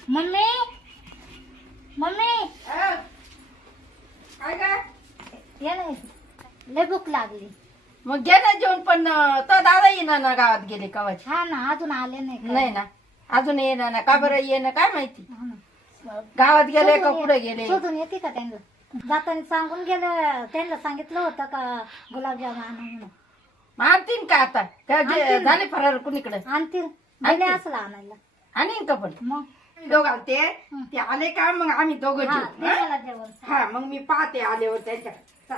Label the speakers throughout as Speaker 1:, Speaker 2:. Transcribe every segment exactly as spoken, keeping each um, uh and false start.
Speaker 1: Mummy mummy
Speaker 2: काय काय
Speaker 1: ये ना लय भूक लागली.
Speaker 2: मग घे ना जेवण. पण तो दादा येणार ना गावात गेले कवाची.
Speaker 1: हा ना अजून आले नाही का?
Speaker 2: नाही ना अजून येणार ना. का बरं येणं काय माहिती.
Speaker 1: हा ना.
Speaker 2: गावात गेले का
Speaker 1: शोधून
Speaker 2: पुढे
Speaker 1: ये-
Speaker 2: गेले.
Speaker 1: शोधून येते का त्यांना? जाताना सांगून गेलं त्यांना सांगितलं होतं का गुलाबजाम आणा म्हणून.
Speaker 2: आणतीन का आता का गे-
Speaker 1: आणतील.
Speaker 2: झाले फरार कुणीकडे
Speaker 1: आणतील गेले
Speaker 2: आणतील.
Speaker 1: असलं आणायला.
Speaker 2: आणीन का पण
Speaker 1: मग
Speaker 2: दोघं ते ते आले का मग आम्ही दोघं
Speaker 1: हा,
Speaker 2: जेवू.
Speaker 1: दे
Speaker 2: हा?
Speaker 1: मला जेवण.
Speaker 2: हा मग मी पाहते आल्यावर त्यांच्या.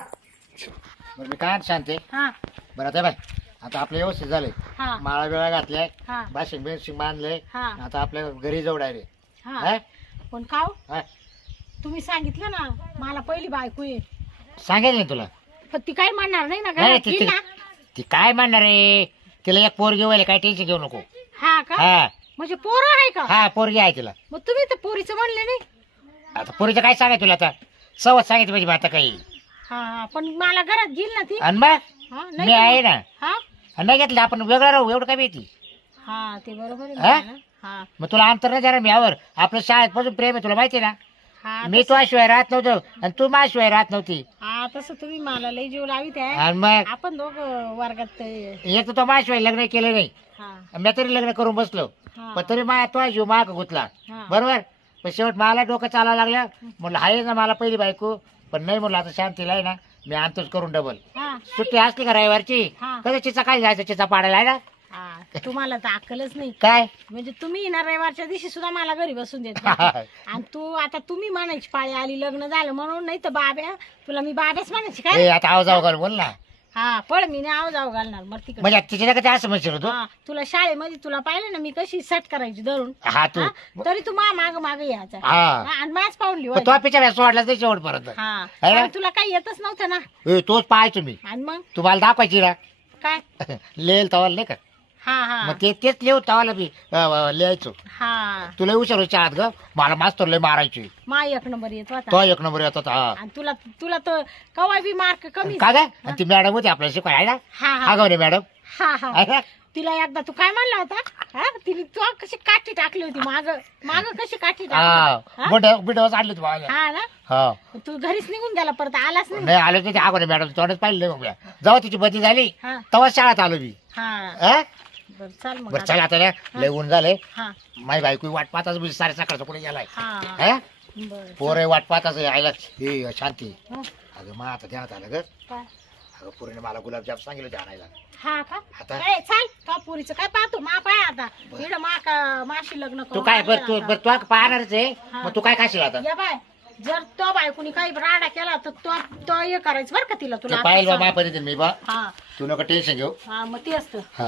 Speaker 3: बरं मी काय शांती
Speaker 1: हा
Speaker 3: बरं आता बाय आता आपलं व्यवस्थित झालंय.
Speaker 1: हा
Speaker 3: माळा बिळा घातलाय
Speaker 1: हा
Speaker 3: बाशिंग बिशिंग बांधले.
Speaker 1: हा
Speaker 3: आता आपल्या घरी जाऊ डायरेक्ट.
Speaker 4: हा पण काव
Speaker 3: हा
Speaker 4: तुम्ही सांगितलं ना मला पहिली बायको आहे
Speaker 3: सांगेल ना तुला.
Speaker 4: पण ती काय म्हणणार नाही ना
Speaker 3: नाही
Speaker 4: घरात
Speaker 3: ती
Speaker 4: येईल
Speaker 3: ती-
Speaker 4: ना?
Speaker 3: ती काय म्हणणार रे. तिला एक पोर घेऊ काय टेन्शन घेऊ नको.
Speaker 4: हा का
Speaker 3: हा
Speaker 4: म्हणजे पोरं आहे का
Speaker 3: हा पोरगी आहे तिला.
Speaker 4: मग तुम्ही तर पोरीचं म्हणले नाही.
Speaker 3: आता पोरीचं काय सांगाय तुला आता सवत सांगितलं पाहिजे आता काही.
Speaker 4: हा हा पण मला घरात घेईल ना ती.
Speaker 3: आणि मग
Speaker 4: हा
Speaker 3: मी
Speaker 4: नाही
Speaker 3: आहे
Speaker 4: का?
Speaker 3: ना.
Speaker 4: हा
Speaker 3: आणि नाही घेतलं आपण वेगळं राहू एवढं काय माहिती.
Speaker 4: हा ते बरोबर आहे
Speaker 3: हा?
Speaker 4: म्हणा. हा
Speaker 3: मग तुला अंतर नाही देणार मी यावर. आपलं शाळेत पासून प्रेम आहे तुला माहिती आहे ना.
Speaker 4: हा
Speaker 3: मी तुझ्याशिवाय राहत नव्हतो आणि तू माझ्याशिवाय राहत नव्हती.
Speaker 4: हा तसं तुम्ही मला लई जीव लावित आहे.
Speaker 3: आणि मग
Speaker 4: आपण दोघं वर्गात ते-
Speaker 3: एक तर तो माझ्याशिवाय लग्न केलं नाही.
Speaker 4: हा
Speaker 3: मी तरी लग्न करून बसलो.
Speaker 4: हा.
Speaker 3: पण तरी माझ्या तो जीव माग गुतला.
Speaker 4: हा.
Speaker 3: बरोबर. पण शेवट मला डोकं चालायला लागलं. म्हणलं आहे ना मला पहिली बायको. पण नाही म्हणलं आता शांतीला आहे ना मी आणतोच करून डबल.
Speaker 4: हा
Speaker 3: सुट्टी असली का रविवारची
Speaker 4: हा.
Speaker 3: कधी चिचा काय जायचं चिचा पाडायला आहे ना.
Speaker 4: हा तुम्हाला तर अक्कलच नाही.
Speaker 3: काय
Speaker 4: म्हणजे तुम्ही ना रविवारच्या दिवशी सुद्धा मला घरी बसून देत नाही. आणि तू आता तुम्ही म्हणायची पाळी आली लग्न झालं म्हणून. नाही तर बाब्या तुला मी बाब्याच म्हणायची
Speaker 3: ए,
Speaker 4: काय.
Speaker 3: आता आवाज जाऊ घाल बोल ना.
Speaker 4: हा पळ मी नाही आव जाऊ घालणार मग तिकडे.
Speaker 3: म्हणजे तिच्या का असं म्हणशील तू.
Speaker 4: हा तुला शाळेमध्ये तुला पाहिलं ना मी कशी सट करायची धरून.
Speaker 3: हा तू
Speaker 4: हा, तरी तू मा माग माग यायचा.
Speaker 3: हा
Speaker 4: हा, आणि माझ पाऊली
Speaker 3: पण तो पिक्चर सोडला नाही शेवटपर्यंत.
Speaker 4: हा
Speaker 3: है ना?
Speaker 4: कारण तुला काही येतच नव्हतं ना.
Speaker 3: ए, तोच पाहायचो मी.
Speaker 4: आणि मग
Speaker 3: तुम्हाला दाखवायची ना
Speaker 4: काय
Speaker 3: लिहिल तवाला नाही का.
Speaker 4: हा हा
Speaker 3: मग ते तेच लिहू तवाला मी अ, अ, लिहायचो.
Speaker 4: हा
Speaker 3: तुला हुशार होती आत ग. मला मास्तर लय मारायची.
Speaker 4: मा एक नंबर येत होता.
Speaker 3: तो एक नंबर येत होता. हा.
Speaker 4: आणि तुला तुला तर कवाय बी मार्क कमी.
Speaker 3: का ग आणि ती मॅडम होती आपल्याला शिकवाय आहे ना.
Speaker 4: हा हा
Speaker 3: हा गौरी मॅडम
Speaker 4: हा हा
Speaker 3: आहे ना.
Speaker 4: तिला एकदा तू काय म्हणला होता. हा तिने तू कशी काठी टाकली होती माग माग कशी काठी टाकली.
Speaker 3: हा
Speaker 4: हा?
Speaker 3: बोट बिडवच आणली तू माझ्या.
Speaker 4: हा ना
Speaker 3: हा
Speaker 4: तू घरीच निघून गेला परत आलाच नाही.
Speaker 3: नाही आलो नाही. अगोदर मॅडम तोंडच पाहिलं नाही मग. जेव्हा तिची बदली झाली
Speaker 4: हा
Speaker 3: तेव्हा शाळेत आलो मी.
Speaker 4: हा
Speaker 3: हा?
Speaker 4: बर चाल मग
Speaker 3: बरं
Speaker 4: आता.
Speaker 3: चला आता ना लय ऊन झाले.
Speaker 4: हा
Speaker 3: माझी बायको वाट पाहताच म्हणजे साडे सकाळचं पुढे गेलाय.
Speaker 4: हा
Speaker 3: हा
Speaker 4: बर
Speaker 3: पोरं वाट पाहताच आयला हे शांती.
Speaker 4: हा,
Speaker 3: अगं मग आता ध्यानात आलं ग.
Speaker 4: काय?
Speaker 3: अगं पोरीने मला गुलाबजाम सांगितलं होते आणायला.
Speaker 4: हा का
Speaker 3: आता?
Speaker 4: ए, चाल का पुरीचं काय पाहतो मा पाय आता इकडं मा का माशी लग्न
Speaker 3: तू
Speaker 4: करून
Speaker 3: काय बरं
Speaker 4: आणलं
Speaker 3: तू
Speaker 4: आता.
Speaker 3: बरं तू पाहणारच आहे.
Speaker 4: हा.
Speaker 3: मग तू काय खाशील आता.
Speaker 4: या बाय जर तो बायकोनी काही राडा केला तर तो तो हे करायचं बरं का तिला तुला
Speaker 3: ते पाहिलं बा
Speaker 4: आता
Speaker 3: माझ्या पद्धतीने मी बा.
Speaker 4: हा
Speaker 3: तू नका टेन्शन घेऊ.
Speaker 4: हा मग ते असतं
Speaker 3: हा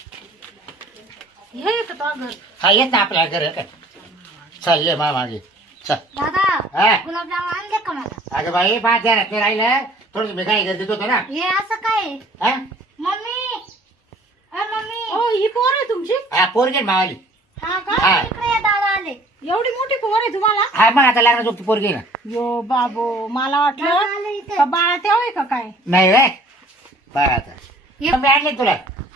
Speaker 4: हे येतं तो घर.
Speaker 3: हा येत ना आपल्या घर काय. चल ये मा मागे चल.
Speaker 1: दादा
Speaker 3: हा
Speaker 1: गुलाबजाम आणले का मला?
Speaker 3: अगं बाई बा ध्यानात नाही राहिलं. थोडस मी काय देत होतो ना.
Speaker 1: हे असं काय?
Speaker 3: हा
Speaker 1: मम्मी अ मम्मी
Speaker 4: हो ही पोर आहे तुमची.
Speaker 3: हा पोरगी मावाली.
Speaker 4: हा का
Speaker 3: हा
Speaker 1: इकडे ये, दादा आले.
Speaker 4: एवढी मोठी पोर आहे तुम्हाला.
Speaker 3: हा मग आता लग्न जोगती पोरगी ना.
Speaker 4: यो बाबो मला
Speaker 1: दादा
Speaker 4: वाटलं
Speaker 1: आले इथे.
Speaker 4: का बाळा तेव्हा आहे का काय.
Speaker 3: नाही रे बघ आता
Speaker 1: ये.
Speaker 3: मम्मी आणली तुला.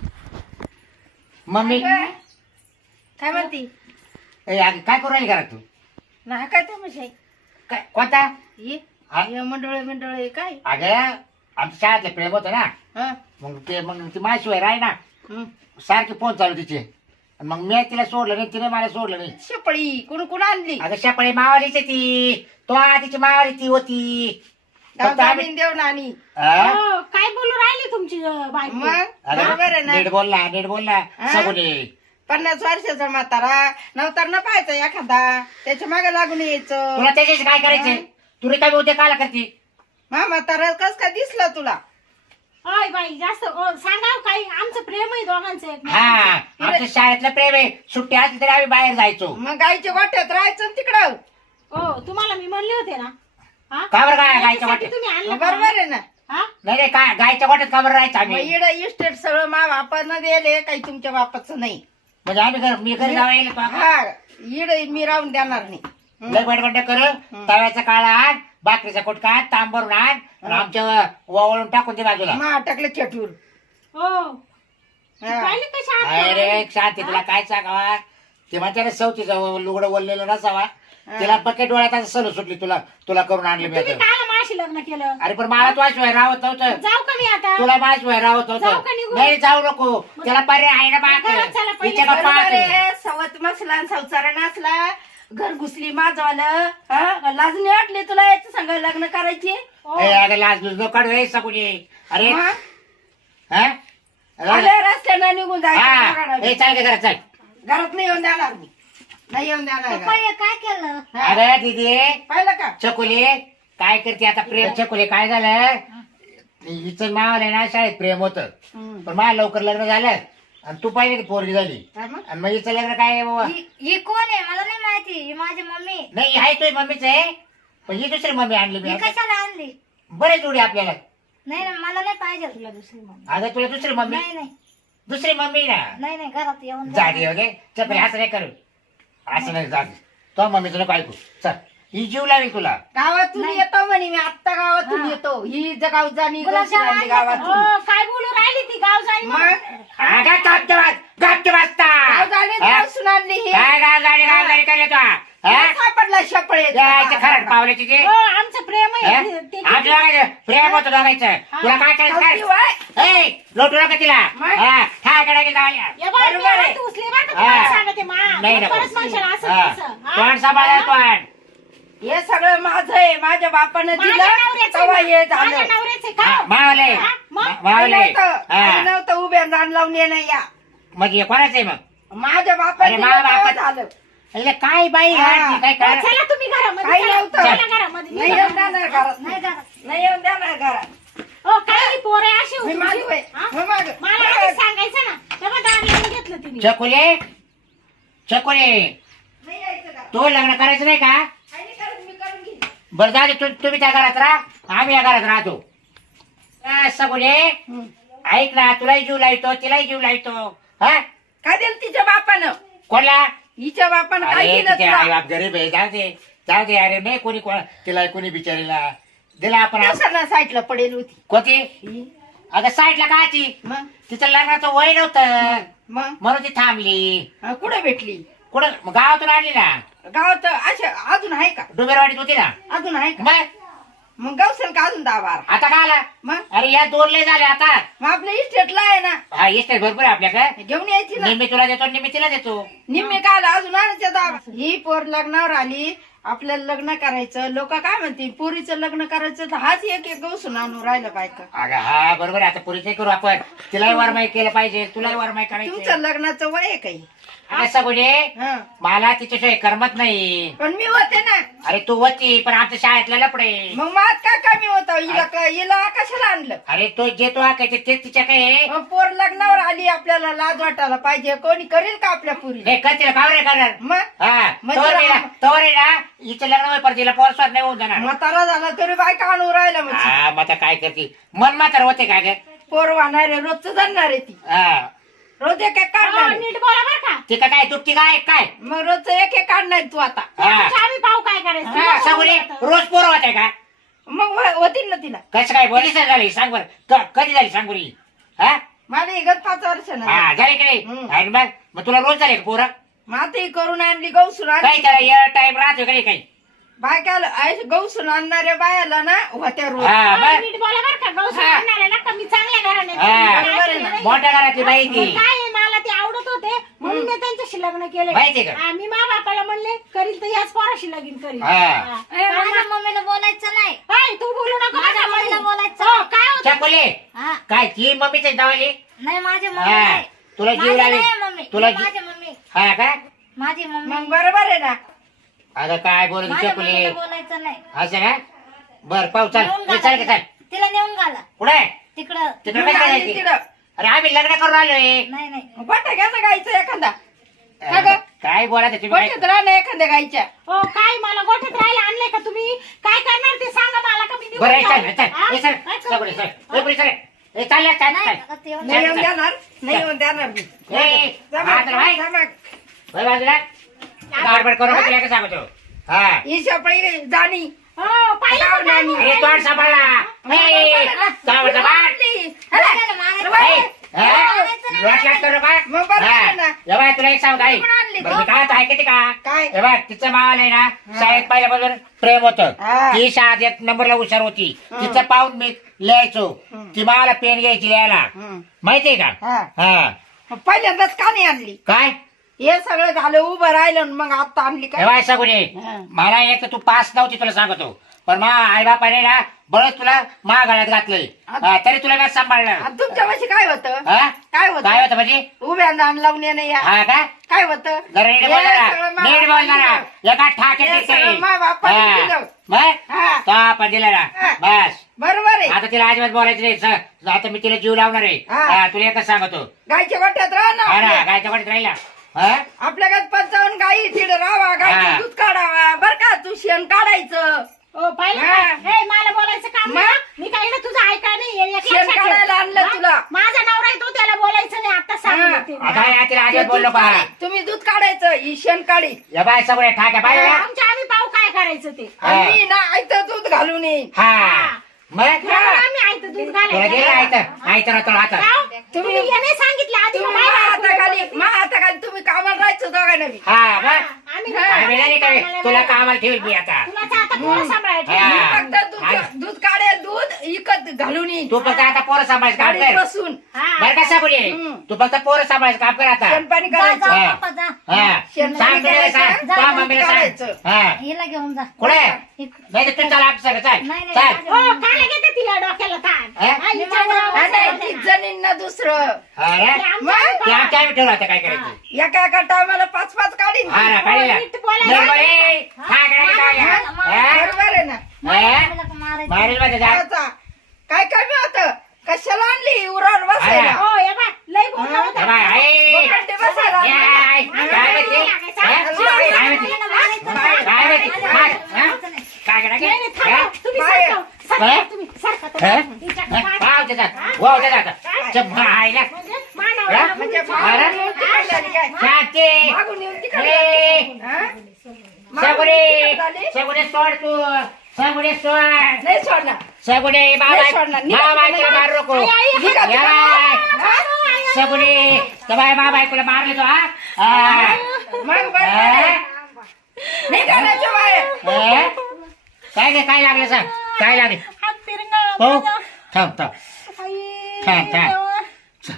Speaker 3: मम्मी
Speaker 2: काय म्हणती.
Speaker 3: ए, अगं, काय करू राहिली घरात तू.
Speaker 2: नाही काय तमाशा आहे.
Speaker 3: काय कोणता.
Speaker 2: ये
Speaker 3: हा?
Speaker 2: ये मंडळ मंडळ काय.
Speaker 3: अगं आमच्या शाळेतलं प्रेम होतं ना.
Speaker 2: हा
Speaker 3: मग ते मग ती माझ्याशिवाय राही ना.
Speaker 2: हं.
Speaker 3: सारखी फोन चालू तिचे. आणि मग मी तिला सोडलं नाही तिने मला सोडलं नाही.
Speaker 2: शेपळी कोण कोण आणली.
Speaker 3: अगं शापळे मावालीच आहे ती. तो तिची मावाली ती होती. फक्त आम्ही-
Speaker 2: जामीन देऊ ना आणि
Speaker 3: हा?
Speaker 4: हो, काय बोलू राहिली तुमची अं, बायको.
Speaker 2: मग
Speaker 3: अगं,
Speaker 2: बरोबर आहे ना.
Speaker 3: नीट बोलला नीट बोलला
Speaker 2: हा?
Speaker 3: सगुने.
Speaker 2: पन्नास वर्षाचा म्हातारा नंतर न पाहायचा एखादा त्याच्या मागे लागून यायचं.
Speaker 3: तुला त्याच्याशी काय करायचंय. तुला काय उद्या काला करते.
Speaker 2: हा म्हातारा कस काय दिसलं तुला.
Speaker 4: ओय बाई जास्त ओ, सांगा हो काही आमचं प्रेम आहे दोघांचं
Speaker 3: हा
Speaker 4: एकमेकांचं.
Speaker 3: आमच्या शाळेतलं प्रेम आहे. सुट्टी असली तरी आम्ही बाहेर जायचो.
Speaker 2: मग गाईच्या गोठ्यात राहायचं ना तिकडं.
Speaker 4: हो तुम्हाला मी म्हणले होते ना. हा?
Speaker 3: का बरं काय गायच्या
Speaker 4: याच्यासाठी
Speaker 3: वाटेत.
Speaker 4: तुम्ही आणलं
Speaker 2: मग
Speaker 4: का?
Speaker 2: बरोबर आहे ना.
Speaker 4: हा?
Speaker 3: नाही नाही काय गायच्या वाटेत का बरं राहायचं
Speaker 2: मग
Speaker 3: आम्ही.
Speaker 2: इड इस्टेट सगळं मा बापानं दिले काही तुमच्या बापाचं नाही.
Speaker 3: म्हणजे आम्ही घर मी घरी जावं येईल
Speaker 2: हा इड मी राहून देणार नाही.
Speaker 3: लय बडबड कर. तव्याचा काळा आण भाकरीचा कुटका आण तांब भरून आण आणि आमच्या वावळून टाकून दे बाजूला.
Speaker 2: मा टाकलं चटूर.
Speaker 4: हो
Speaker 2: हा.
Speaker 4: पाहिलं कशा
Speaker 3: अरे शांती तुला काय सांगावा. ते म्हणते चौथीचा लुगडं वळलेलं नसावा तिला बकेट डोळ्यात असं सलो सुटली तुला तुला करून आणले मी
Speaker 4: तुम्ही
Speaker 3: आता.
Speaker 4: काय माझी लग्न केलं?
Speaker 3: अरे पण मला तुझ्या शिवाय राहत नव्हतं
Speaker 4: जाऊ का मी आता?
Speaker 3: तुला माझ्या शिवाय राहत
Speaker 4: जाऊ
Speaker 3: नव्हतं
Speaker 4: का निघून?
Speaker 3: नाही जाऊ नको त्याला पर्याय आहे ना
Speaker 4: घरात चला
Speaker 3: बाकी
Speaker 4: पहिले.
Speaker 3: तिच्या बाप्पा
Speaker 2: बरोबर आहे, सवत मसला आणि संसार नसला घर घुसली माझवालं हा लाज नाही वाटली तुला याच्या संग लग्न करायची
Speaker 4: हो.
Speaker 3: ए, अगं लाज लुज नको काढू रे सगुनी अरे
Speaker 2: मग?
Speaker 3: हा
Speaker 2: आल्या रस्त्यानं निघून जायचं
Speaker 3: हा.
Speaker 2: घराकडे.
Speaker 3: ए, चाल का घरात चाल
Speaker 2: घरात नाही येऊन द्यायला मी नाही येऊन द्यायला घरात.
Speaker 1: पहिले काय केलं?
Speaker 2: हा.
Speaker 3: अरे दीदी
Speaker 2: पाहिलं का
Speaker 3: चकुले काय करते आता प्रेम चकुले काय झालं हिचं मावाला ना शाळेत प्रेम होतं
Speaker 2: हम्म.
Speaker 3: पण मला लवकर लग्न झालं आणि तू पाहिजे ती पोरगी झाली
Speaker 2: काय मग?
Speaker 3: आणि मग हिचं लग्न काय आहे बाबा
Speaker 1: ही ही कोण आहे मला नाही माहिती. ही माझी मम्मी.
Speaker 3: नाही आहे तुझी मम्मीच आहे पण ही दुसरी मम्मी आणली मी
Speaker 1: ही कशाला आणली?
Speaker 3: बरेच जोडी आपल्याला
Speaker 1: नाही नाही मला नाही पाहिजे.
Speaker 4: तुला दुसरी मम्मी.
Speaker 3: अगं तुला दुसरी मम्मी
Speaker 1: नाही नाही
Speaker 3: दुसरी मम्मी ना
Speaker 1: नाही नाही घरात येऊन जा.
Speaker 3: जाडी वगैरे चपले असं नाही करू असं नाही जात तो मम्मी तुला ऐकू चल ही जीव लावी तुला
Speaker 2: गावातून येतो म्हणे मी आत्ता गावातून
Speaker 1: हा.
Speaker 2: येतो ही जगाव जाणी
Speaker 1: गुलाबजाम आणले का?
Speaker 2: गावातून
Speaker 4: हो, काय बोलू राहिली ती गाव जाई
Speaker 2: मग
Speaker 3: अगं गप्प बस, गप्प बसता.
Speaker 2: गाव जाणी
Speaker 3: हा?
Speaker 2: बसून आणली ही
Speaker 3: काय गाव झाली गाव झाली काय तो हा?
Speaker 2: सापडला शपळे
Speaker 3: यायचं खरं पावल्याची ते
Speaker 4: हो, आमचं प्रेम आहे ते- ते-
Speaker 3: आज लागायचं प्रेम होतं दोघायचं तुला काय करायचं ए लोटू नका तिला
Speaker 2: मग?
Speaker 3: हा ठाय करायचं जाऊया
Speaker 4: या बाई, मी
Speaker 2: बरोबर आहे.
Speaker 4: हात उचले बरं का,
Speaker 3: हा.
Speaker 4: तुम्हाला सांगते मा.
Speaker 3: नाही
Speaker 4: परत
Speaker 3: नको
Speaker 4: म्हणशाल असं
Speaker 3: हा.
Speaker 4: तसं. हा?
Speaker 3: तोंड सांभाळा तोंड
Speaker 2: हे सगळं माझं आहे माझ्या बापानं
Speaker 4: माझ्या
Speaker 2: दिलं
Speaker 4: नवऱ्याचं
Speaker 2: तेव्हा
Speaker 4: आहे,
Speaker 2: हे
Speaker 4: माझ्या
Speaker 2: झालं
Speaker 4: नवऱ्याचं आहे का?
Speaker 3: हा, मावले
Speaker 4: हा, मग?
Speaker 3: मा- मावले
Speaker 2: आणि नव्हतं आणि
Speaker 3: हा
Speaker 2: नव्हतं उभ्या दान लावून येणं या
Speaker 3: मग हे कोणाचं आहे मग
Speaker 2: माझ्या बापाने
Speaker 3: अरे,
Speaker 2: दिलं
Speaker 3: मा-
Speaker 2: तेव्हा
Speaker 3: बापा-
Speaker 2: झालं
Speaker 3: अरे काय बाई
Speaker 2: हा.
Speaker 3: हा, काय
Speaker 4: हो,
Speaker 3: काय
Speaker 4: चला तुम्ही घरामध्ये
Speaker 2: काही
Speaker 4: चला.
Speaker 2: नव्हतं.
Speaker 4: चला घरामध्ये
Speaker 2: नाही येऊन देणार घरात
Speaker 1: नाही घरात.
Speaker 2: नाही येऊन देणार घरात
Speaker 4: हो, काही पोरं अशी
Speaker 2: मी
Speaker 4: होती
Speaker 2: मागे
Speaker 4: तुझी.
Speaker 2: वय.
Speaker 4: हा?
Speaker 2: मी मागे.
Speaker 4: मला आधी सांगायचं ना तेव्हा दार लावून घेतलं तिने.
Speaker 3: चकुले चकुले
Speaker 2: नाही यायचं घरात.
Speaker 3: तो लग्न करायचं नाही का
Speaker 2: काही नाही करत, मी करून घेईन.
Speaker 3: बरं जाऊ दे तू तुम्ही त्या घरात राहा आम्ही या घरात राहतो अं, सगुने
Speaker 2: हं.
Speaker 3: ऐक ना तुलाही जीव लावतो तिलाही जीव लावतो हा
Speaker 2: काय दिलं तिच्या बापानं
Speaker 3: कोणला
Speaker 2: हिच्या बापानं काय
Speaker 3: अरे
Speaker 2: दिलं
Speaker 3: तिथे आई
Speaker 2: तुला?
Speaker 3: बाप गरीब आहे जाऊ दे जाऊ दे अरे नाही कोणी कोण तिला कोणी बिचारीला दिला आपण
Speaker 2: दिवसानं साईडला पडेल होती
Speaker 3: कोणती
Speaker 2: ही.
Speaker 3: अगं साईडला काची
Speaker 2: मग
Speaker 3: तिचं लग्नाचं वय नव्हतं
Speaker 2: मग
Speaker 3: म्हणून ती थांबली
Speaker 2: हा, कुठे भेटली
Speaker 3: कुठं मग गावातून आणली ना
Speaker 2: गावात अशा अजून आहे का
Speaker 3: डुबेरवाडीत होती ना
Speaker 2: अजून आहे का
Speaker 3: मग
Speaker 2: मग गावसेल का अजून दहा बारा
Speaker 3: आता काय आला
Speaker 2: मग
Speaker 3: अरे या दोन लय झाले आता
Speaker 2: मग आपल्या इस्टेटला आहे ना
Speaker 3: हा इस्टेट भरपूर आहे आपल्याकडे
Speaker 2: घेऊन यायची ना
Speaker 3: निम्मी तुला देतो निम्मी तिला देतो
Speaker 2: निम्मे काल अजून आणायचं दहा ही पोर लग्नावर आली आपल्याला लग्न करायचं लोक काय म्हणतील पोरीचं लग्न करायचं तर हाच एक एक गवसून आणून राहिलं बायका
Speaker 3: अगं हा बरोबर आहे आता पुरीच करू आपण तिलाही वरमाई केलं पाहिजे तुलाही वरमाई
Speaker 2: तुमचं
Speaker 3: करायची
Speaker 2: लग्नाचं वय आहे काही
Speaker 3: असं म्हणजे
Speaker 2: हं.
Speaker 3: मला तिच्याशिवाय करमत नाही
Speaker 2: पण मी होते ना
Speaker 3: अरे तू होती पण आमच्या शाळेतला लपडे
Speaker 2: मग माझ काय कमी होतं हिला क- हिला कशाला आणलं
Speaker 3: अरे तो जे तू हाकायचे तेच तिच्या काय आहे?
Speaker 2: मग पोर लग्नावर आली आपल्याला लाज वाटायला पाहिजे कोणी करेल का आपल्या पुरी
Speaker 3: हे करतील का रे करणार
Speaker 2: मग
Speaker 3: हा
Speaker 2: मग
Speaker 3: तोवर
Speaker 2: तिला-
Speaker 3: आहे ना तोवर आहे ना हिचं लग्न होई पर तिला पोरस्वार नाही होऊन जाणार
Speaker 2: म्हातारा झाला तरी बायका आणून राहिला म्हणजे
Speaker 3: हा मग आता काय करते मन मात्र होते काय ग
Speaker 2: पोर वाहणारे रोजच जाणार आहे ती
Speaker 3: हा
Speaker 2: रोज एक एक काढणार
Speaker 4: हो,
Speaker 2: आहे.
Speaker 4: नीट बोला बरं का.
Speaker 3: ती का काय दुपटी काय काय
Speaker 2: मग रोजच एक एक काढणार आहे तू आता
Speaker 3: हा
Speaker 4: आमच्या आम्ही पाहू काय करायचं.
Speaker 2: हा,
Speaker 4: तुला
Speaker 3: सगळे
Speaker 4: सांगू
Speaker 3: रोज पोरं होते का
Speaker 2: मग व- होतील ना तिला
Speaker 3: कसं काय बोलीस झाली सांग बरं क- कधी झाली सांग बरी हा
Speaker 2: मला एकच पाच वर्ष ना
Speaker 3: हा झाली की नाही
Speaker 2: हम्म.
Speaker 3: आणि मग मग तुला रोज झाले का पोरं
Speaker 2: मग आता ही करून आणली गौसून
Speaker 3: काय
Speaker 2: आणली
Speaker 3: त्याला येळ टाइम राहतो काही काही
Speaker 2: बायकाला अशी गौसून आणणाऱ्या बायाला ना होत्या रोज
Speaker 3: हा
Speaker 4: हा,
Speaker 3: मग
Speaker 4: नीट बोला बरं का. गौसू
Speaker 2: हा.
Speaker 4: आणणार आहे ना का मी चांगल्या घराने
Speaker 3: हा.
Speaker 2: बरोबर आहे ना.
Speaker 3: मोठ्या घरातली बाई ती
Speaker 4: काय आहे, मला ते आवडत होते म्हणून मी त्यांच्याशी लग्न केले
Speaker 3: माहितीये का?
Speaker 4: आम्ही मा बापाला म्हणले करील तर याच पोराशी लगीन करील
Speaker 3: हा.
Speaker 4: हा.
Speaker 1: ए, माझ्या मम्मीला बोलायचं नाही.
Speaker 4: हाय, तू बोलू नको
Speaker 1: माझ्या
Speaker 4: माझ्या
Speaker 1: मम्मीला
Speaker 4: मम्मीला.
Speaker 1: बोलायचं
Speaker 4: हो,
Speaker 1: नाही.
Speaker 4: काय होतं?
Speaker 3: चकोले
Speaker 1: हा
Speaker 3: काय ती मम्मीच्या नावाली
Speaker 1: नाही माझी मम्मी
Speaker 3: हा
Speaker 1: नाही.
Speaker 3: तुला जीव
Speaker 1: माझी
Speaker 3: लावी
Speaker 1: नाही मम्मी
Speaker 3: तुला
Speaker 1: ही
Speaker 3: जी-
Speaker 1: माझी मम्मी
Speaker 3: हा का
Speaker 1: माझी मम्मी
Speaker 2: मग बरोबर आहे ना
Speaker 3: अगं काय बोलत
Speaker 1: माझ्या
Speaker 3: चकुले
Speaker 1: मम्मीला बोलायचं नाही.
Speaker 3: असं ना बर पाहू चाल
Speaker 1: नेऊन
Speaker 3: हे
Speaker 1: घाला
Speaker 3: चाल का चाल
Speaker 1: तिला. तिला नेऊन घाला
Speaker 3: कुठे
Speaker 1: तिकडं.
Speaker 3: तिकडे काय
Speaker 2: आणि
Speaker 3: करायची
Speaker 2: तिला
Speaker 3: अरे आम्ही लग्न करून आलोय
Speaker 1: नाही नाही
Speaker 2: गोठा घ्या ना गायचं एखादा का गं?
Speaker 3: काय बोलायचं तुम्ही काय-
Speaker 2: गोठ्यात राहा ना एखाद्या गायच्या
Speaker 4: हो, काय मला गोठ्यात राहायला आणले का तुम्ही काय करणार ते सांगा मला का मी निघून
Speaker 3: बरं हे
Speaker 4: जाऊ?
Speaker 3: चल चल
Speaker 4: हा?
Speaker 3: हे चल
Speaker 4: काय करू?
Speaker 3: चकुले चल हे पुढे चल हे चाल चाल
Speaker 1: नाही
Speaker 3: चाल
Speaker 1: आता ते-
Speaker 2: नाही येऊन देणार नाही येऊन देणार मी
Speaker 3: ए,
Speaker 2: जमा,
Speaker 3: हा तर भाई.
Speaker 2: जमा.
Speaker 3: होय बाजूला गडबड करू नका तुला सांगतो हा
Speaker 2: ही शपळी जाणी
Speaker 4: हो, पाहिलं का काय बोलू?
Speaker 3: अरे तोंड सांभाळला ए, तोंड सांभाळ
Speaker 1: मारायला-
Speaker 3: ए, हा? लोट लाट करू नका
Speaker 2: मग बरं
Speaker 3: हा.
Speaker 2: आहे ना.
Speaker 3: एवढा तुला एक सांगतो आई
Speaker 2: कोण आणली? आणली
Speaker 3: बरं, मी काय आता ऐकते का
Speaker 2: काय?
Speaker 3: हे बघ तिचं माल आहे ना शाळेत पहिल्यापासून प्रेम होतं
Speaker 2: हा.
Speaker 3: ती शाळेत एक नंबरला हुशार होती तिचं पाहून मी लिहायचो ती मला पेन घ्यायची लिहायला
Speaker 2: हं.
Speaker 3: माहितीये का
Speaker 2: हा.
Speaker 3: हा
Speaker 2: मग पहिल्यांदाच का नाही आणली
Speaker 3: काय
Speaker 2: हे सगळं झालं उभं राहिलं आणि मग आता आणली काय
Speaker 3: हेवाय सगुने
Speaker 2: हा.
Speaker 3: मला एक तर तू पास नव्हती तुला सांगतो पण मा आई बापाने ना बळच तुला महागाळ्यात घातलंय हा, तरी तुला काय सांभाळलं
Speaker 2: आणि तुमच्या पाशी काय होतं
Speaker 3: हा?
Speaker 2: काय होतं
Speaker 3: काय होतं म्हणजे
Speaker 2: उभ्या दान लावून येणं या
Speaker 3: हा का
Speaker 2: काय होतं
Speaker 3: जरा नीट
Speaker 2: हे
Speaker 3: बोलणारा
Speaker 2: सगळं मा-
Speaker 3: नीट बोलणारा एका ठाके
Speaker 2: हे सगळं मा बापाने दिलं.
Speaker 3: मग
Speaker 2: हा.
Speaker 3: तो आपण दिला ना
Speaker 2: हा.
Speaker 3: बस
Speaker 2: बरोबर आहे
Speaker 3: आता तिला अजिबात बोलायचं नाही स- आता मी तिला जीव लावणार आहे
Speaker 2: हा.
Speaker 3: हा, तुला एकच सांगतो
Speaker 2: गायच्या गोठ्यात राहा ना
Speaker 3: हा ना
Speaker 2: आपल्या.
Speaker 3: गायच्या वाडीत राहिला हा
Speaker 2: आपल्या घरात पंचावन्न गाई तिथे राहावा
Speaker 3: हा.
Speaker 2: गायचं दूध काढावा बर का तू शेण काढायचं
Speaker 4: ओ पाहिलं
Speaker 2: हा.
Speaker 4: का? हे मला बोलायचं काम नाही
Speaker 2: मग?
Speaker 4: ना. मी काही ना तुझं ऐका नाही हे एक
Speaker 2: शेण
Speaker 4: लक्षात ठेव.
Speaker 2: काढायला आणलं
Speaker 4: हा?
Speaker 2: तुला.
Speaker 4: माझा नवरा आहे तो त्याला बोलायचं नाही आता
Speaker 2: हा.
Speaker 4: सांग
Speaker 3: आता या तिला
Speaker 2: ते
Speaker 3: अजिबात
Speaker 2: दूध
Speaker 3: बोललो का
Speaker 2: काढाय- तुम्ही दूध काढायचं ही शेण काढी
Speaker 3: या बाय सगळे ठाक्या पाहिजे ना?
Speaker 4: आमच्या आम्ही पाहू काय करायचं ते
Speaker 3: हा.
Speaker 2: आणि ना आयतं दूध घालून येईन
Speaker 3: हा मग
Speaker 4: म्हणून आम्ही आयतं दूध
Speaker 3: तुला गेलं
Speaker 4: घालायचं
Speaker 3: आयतं आयतं राहतो हातात
Speaker 4: का? तुम्ही हे नाही सांगितलं आधी
Speaker 2: तुम्ही
Speaker 4: का बाहेर
Speaker 2: हाताखाली
Speaker 4: ऐकून
Speaker 2: मा हाताखाली तुम्ही कामाला राहायचं दोघांना बी.
Speaker 3: हा मग
Speaker 4: आम्ही
Speaker 2: हा.
Speaker 3: आम्ही नाही काय
Speaker 4: कामाला
Speaker 3: तुला
Speaker 4: बाहेर-
Speaker 3: कामाला ठेवील मी आता
Speaker 4: तुला तर आता कोण सांभाळायचं
Speaker 3: हा.
Speaker 2: मी फक्त दूध
Speaker 3: आणि-
Speaker 2: दूध काढेल दूध इकत घालून येईन
Speaker 3: तू फक्त आता पोरं सांभाळायचं काम
Speaker 2: गाडीत
Speaker 3: कर
Speaker 2: बसून
Speaker 4: हा.
Speaker 3: बरं का साबुडी
Speaker 2: हम्म.
Speaker 3: तू फक्त पोरं सांभाळायचं काम कर आता
Speaker 2: शेण पाणी
Speaker 1: जा
Speaker 2: करायचं
Speaker 1: जा
Speaker 3: हा.
Speaker 1: पप्पा जा
Speaker 3: हा
Speaker 2: शेण
Speaker 3: सांग
Speaker 2: पाणी
Speaker 3: तुला सांग
Speaker 2: करायचं,
Speaker 3: तुझ्या
Speaker 2: दूध
Speaker 3: मम्मीला सांग
Speaker 2: काढायचं.
Speaker 3: हा
Speaker 1: हिला घेऊन जा
Speaker 3: कुठे
Speaker 1: इक-
Speaker 3: नाही तर तू चला आमच्या संग, चाल
Speaker 1: नाही, नाही,
Speaker 3: चाल
Speaker 1: माझ्या-
Speaker 4: हो काय घेते तिला डोक्याला ताण
Speaker 3: हा?
Speaker 4: हा, हिच्या बरोबर
Speaker 2: आणि
Speaker 4: सांगते
Speaker 2: तीस
Speaker 4: ना.
Speaker 2: जणींना दुसरं
Speaker 3: अरे
Speaker 4: ते आमच्या
Speaker 2: मग?
Speaker 3: ते
Speaker 4: बरोबर.
Speaker 3: आमच्या आम्ही ठेवलं आता काय करायचं
Speaker 2: एका एका टायमाला पाच पाच काढीन
Speaker 3: हा ना काढीला
Speaker 4: नीट बोलायचं.
Speaker 3: नाही बोले. काय करायचं काय
Speaker 1: हा?
Speaker 3: हा?
Speaker 2: बरोबर आहे ना
Speaker 1: मला मारायचं.
Speaker 3: मारेल माझ्या जा
Speaker 2: आता काय कमी होत कशाला आणली उरावर बसायला
Speaker 3: अरे.
Speaker 4: हो हे बघ लय बोलणं होतं.
Speaker 3: ए बाय, ए.
Speaker 2: बोकांडे बसायला
Speaker 3: ए, आय. काय म्हणते? हा? काय म्हणते? काय म्हणते? काय? हा? काय करायचं?
Speaker 4: नाही, नाही, थांबा.
Speaker 3: हा?
Speaker 4: तुम्ही
Speaker 2: बाहेर.
Speaker 4: सरका. सरका
Speaker 3: बाहेर?
Speaker 4: तुम्ही. सरका
Speaker 3: हा?
Speaker 4: तुम्ही. हिच्याकडे
Speaker 3: हा?
Speaker 4: पाहा.
Speaker 3: वाव त्याच्यात. वाव त्याच्यात. चप, आईला.
Speaker 4: म्हणजे मानावर
Speaker 3: हा?
Speaker 2: म्हणजे
Speaker 4: आपण
Speaker 2: मागून
Speaker 3: अरे.
Speaker 2: येऊन तिकडे झाली काय
Speaker 3: शांती.
Speaker 2: मागून येऊन तिकडे
Speaker 3: ए.
Speaker 2: झाली. हा?
Speaker 3: सगुणे
Speaker 2: झाली?
Speaker 3: सगुणे सोड तू सगुणे सोड
Speaker 2: नाही सोडणार
Speaker 3: सगुणे
Speaker 2: नाही सोडणार. निघा.
Speaker 3: बाबायला मारू नको
Speaker 4: आई, आई,
Speaker 2: निघा.
Speaker 3: या बाय. सगुणे तर बाय बाबायला मारले तो हा हा?
Speaker 2: मग बरं
Speaker 3: हा?
Speaker 2: आहे. नाही घालायचं बाहेर
Speaker 3: हा? काय काय काय लागलं सांग काय लागले
Speaker 4: हात पिरंगाळा
Speaker 3: हो
Speaker 4: माझा.
Speaker 3: थांब थांब
Speaker 4: आई,
Speaker 3: थांब, थांब.
Speaker 4: देवा.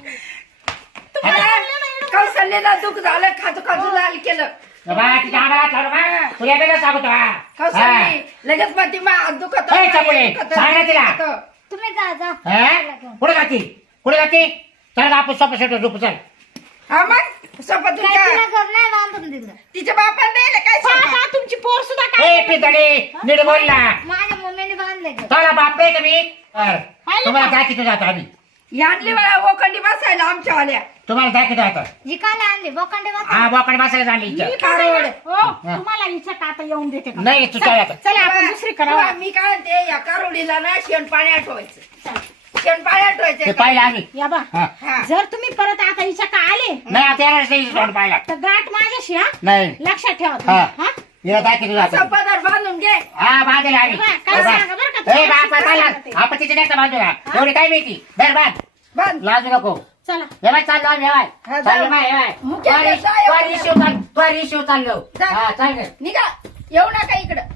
Speaker 2: कौशल्यला दुःख झालं खाजू खाजू लाल केलं
Speaker 3: बाबा तिच्या अंगाला चालू का तुला बेटा सांगतो हा हा.
Speaker 2: कौशल्य लगेच मग ती मा दुखत
Speaker 3: ए, चपुले, सांग ना तिला.
Speaker 1: तुम्ही जा जा
Speaker 3: हा? कुठे जाती कुठे जाती चल आपण सोपं शेवट झोपू चल
Speaker 2: हा मग सोबत
Speaker 1: काय तिला घर नाही बांधून दिलं
Speaker 2: तिच्या बापाने द्यायला काय
Speaker 4: पहा,
Speaker 2: सांगा?
Speaker 4: पहा, तुमची पोर सुद्धा
Speaker 3: ए
Speaker 4: काय
Speaker 3: पितळी नीट बोल ना
Speaker 1: माझ्या मम्मीने बांधले घर
Speaker 3: चला बाप नाही तुम्ही अर,
Speaker 4: पाहिलं
Speaker 3: तुम्हाला
Speaker 4: का?
Speaker 3: दाखवतो जातो आम्ही
Speaker 2: ही आणली मला ओखंडी बसायला आमच्या आल्या
Speaker 3: तुम्हाला दाखवतो आता
Speaker 1: जिकायला आणली बोकांडे
Speaker 3: हा बोकडे बसायला झाली इच्छा
Speaker 4: मी
Speaker 2: कारोड.
Speaker 4: हो तुम्हाला हिच्या आता येऊन देते का
Speaker 3: नाही तू चल आता
Speaker 4: चला आपण दुसरी करावं
Speaker 2: मी काय म्हणते या कारोडीला ना शेण पाणी आठवायचं शेण पाणी
Speaker 3: ते
Speaker 2: आठवायचं
Speaker 3: पाहिलं आम्ही
Speaker 4: या बा
Speaker 3: हा.
Speaker 2: हा.
Speaker 4: जर तुम्ही परत आता हिच्या का आले
Speaker 3: नाही आता येणारच नाही तोंड पाहिला
Speaker 4: तर गाठ माझ्याशी हा
Speaker 3: नाही
Speaker 4: लक्षात ठेवा
Speaker 3: हा
Speaker 4: तुम्ही, हा?
Speaker 3: हिला दाखवतो
Speaker 2: असा
Speaker 3: जातो
Speaker 2: पदार्थ बांधून घे
Speaker 3: हा बांधेल आम्ही
Speaker 4: बा, काय
Speaker 3: ए, बा.
Speaker 4: सांगा बरं का?
Speaker 3: ए बापा
Speaker 4: काय
Speaker 3: चालला
Speaker 4: सांगते?
Speaker 3: आपण तिच्या नाही बांधूला एवढी काय माहिती धर बांध
Speaker 2: बांध
Speaker 3: लाजू नको
Speaker 4: चला
Speaker 3: येवाय चाललो आम्ही येवाय
Speaker 2: हा,
Speaker 3: चाललो
Speaker 2: जाऊ.
Speaker 3: माय येवाय
Speaker 2: मुख्य व्यवसाय
Speaker 3: त्वारी शिव चाल त्वारी शिव चाललो
Speaker 2: जा.
Speaker 3: हा चाल
Speaker 2: निघा येऊ नका इकडं